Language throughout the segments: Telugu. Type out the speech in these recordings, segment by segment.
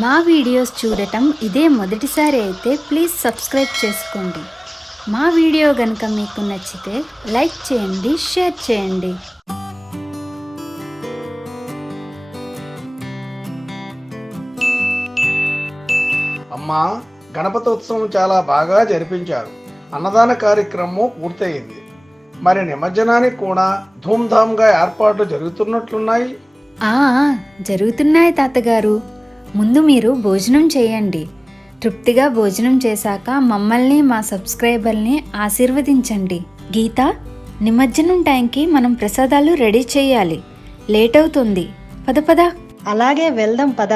మా వీడియోస్ చూడటం ఇదే మొదటిసారి అయితే ప్లీజ్ సబ్స్క్రైబ్ చేసుకోండి. మా వీడియో కనుక మీకు నచ్చితే లైక్ చేయండి, షేర్ చేయండి. అమ్మా, గణపతి ఉత్సవం చాలా బాగా జరిపించారు. అన్నదాన కార్యక్రమం పూర్తయింది. మరి నిమజ్జనానికి కూడా ధూమ్ధామ్గా ఏర్పాట్లు జరుగుతున్నట్లున్నాయి. జరుగుతున్నాయి తాతగారు. ముందు మీరు భోజనం చేయండి. తృప్తిగా భోజనం చేశాక మమ్మల్ని, మా సబ్స్క్రైబర్ని ఆశీర్వదించండి. గీత, నిమజ్జనం టైంకి మనం ప్రసాదాలు రెడీ చేయాలి. లేట్ అవుతుంది. పద పద. అలాగే వెళ్దాం పద.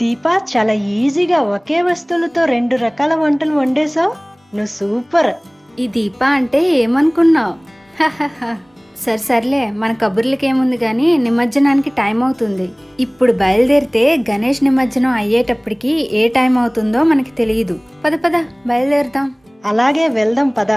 దీపా, చాలా ఈజీగా ఒకే వస్తువులతో 2 రకాల వంటలు వండేసావు. నువ్వు సూపర్. ఈ దీప అంటే ఏమనుకున్నావు? సర్లే మన కబుర్లకేముంది కానీ నిమజ్జనానికి టైం అవుతుంది. ఇప్పుడు బయలుదేరితే గణేష్ నిమజ్జనం అయ్యేటప్పటికి ఏ టైం అవుతుందో మనకి తెలియదు. పద పద బయలుదేరుతాం. అలాగే వెళ్దాం పద.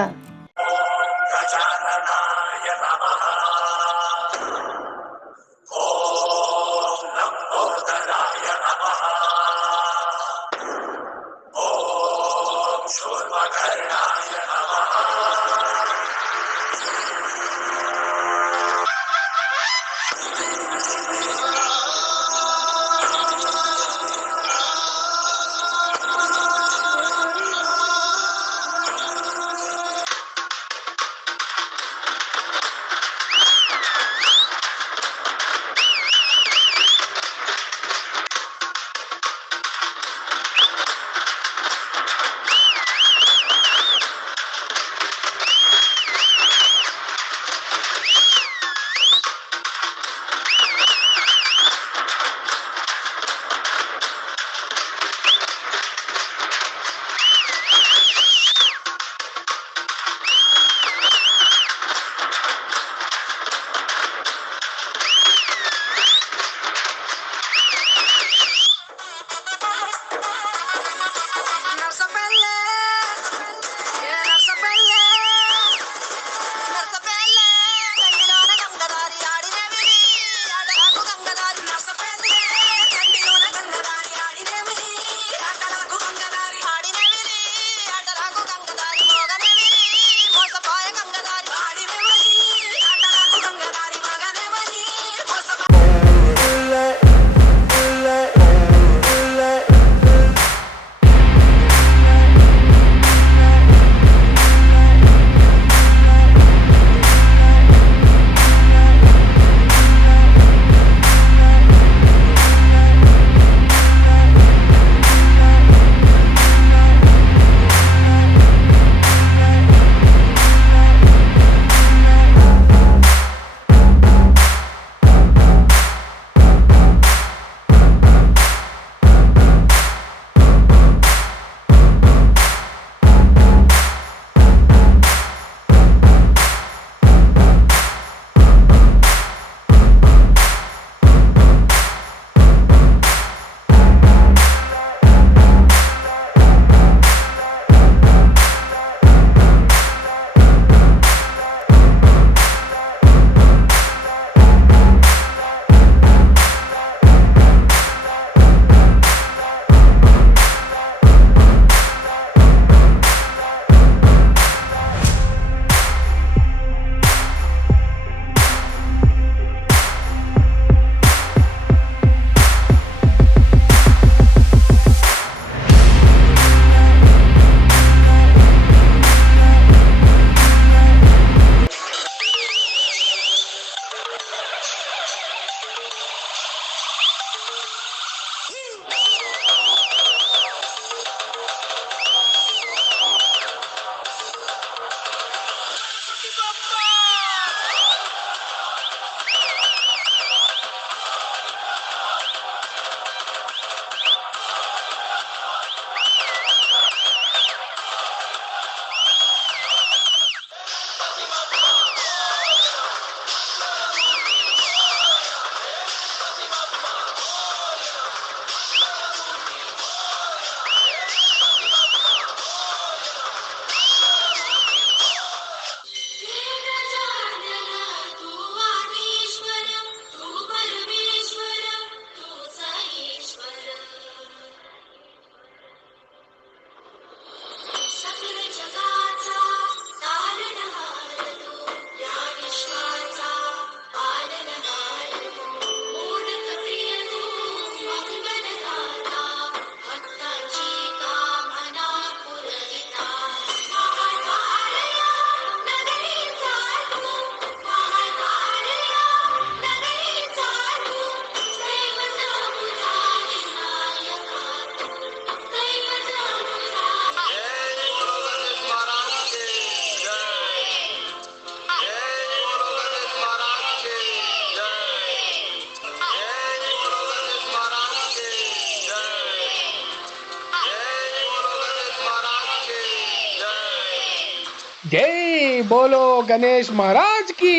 जय बोलो गणेश महाराज की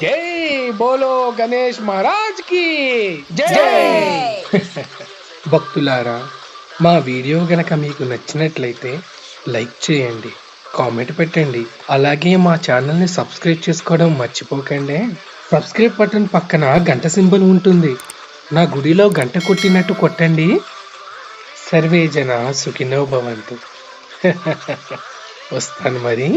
जय बोलो गणेश महाराज की जय భక్తులారా, మా వీడియో గనక మీకు నచ్చినట్లయితే లైక్ చేయండి, కామెంట్ పెట్టండి, అలాగే మా ఛానల్ని సబ్స్క్రైబ్ చేసుకోవడం మర్చిపోకండి. సబ్స్క్రైబ్ బటన్ పక్కన గంట సింబల్ ఉంటుంది. నా గుడిలో గంట కొట్టినట్టు కొట్టండి. సర్వే జన సుఖినో భవంతు. వస్తాను మరి.